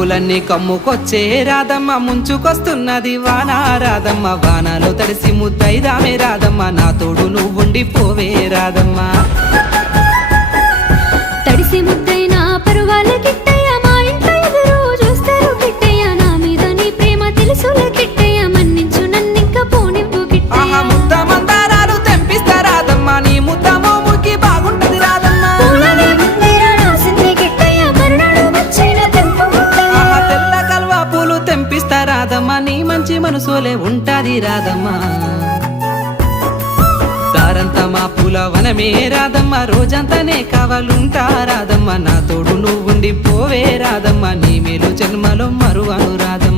పూలన్నీ కమ్ముకొచ్చే రాధమ్మ ముంచుకొస్తున్నది వాన రాధమ్మ వానలో తడిసి ముద్దైదామే రాధమ్మ నా తోడు నువ్వుండి పోవే రాధమ్మ తడిసి ముద్దైనా పరువాల కిట్టయ్య మా ఇంట్లో ఎదురు చూస్తారు కిట్టయ్య నా మీద నీ ప్రేమ తెలుసులే కిట్టయ్య మన్నించు నన్నింక పోనివ్వు కిట్టయ్య ముద్ద మందారాలు తెంపిస్తా రాధమ్మ నీ ముద్ద మోముకి బాగుంటది రాధమ్మ పూలనే ముందేర రాసింది కిట్టయ్య మరునాడు వచ్చిన తెంపు ముద్దయ్య తెల్ల కల్వా పూలు తెంపిస్తా రాధమ్మ నీ మంచి మనసులే ఉంటాది రాధమ్మ దారంతా మా పూల వనమే రాధమ్మ రోజంతానే కావాలుంటా రాధమ్మ నా తోడు నువ్వుండి పోవే రాధమ్మ నీ మేలు జన్మలో మరువను రాధమ్మ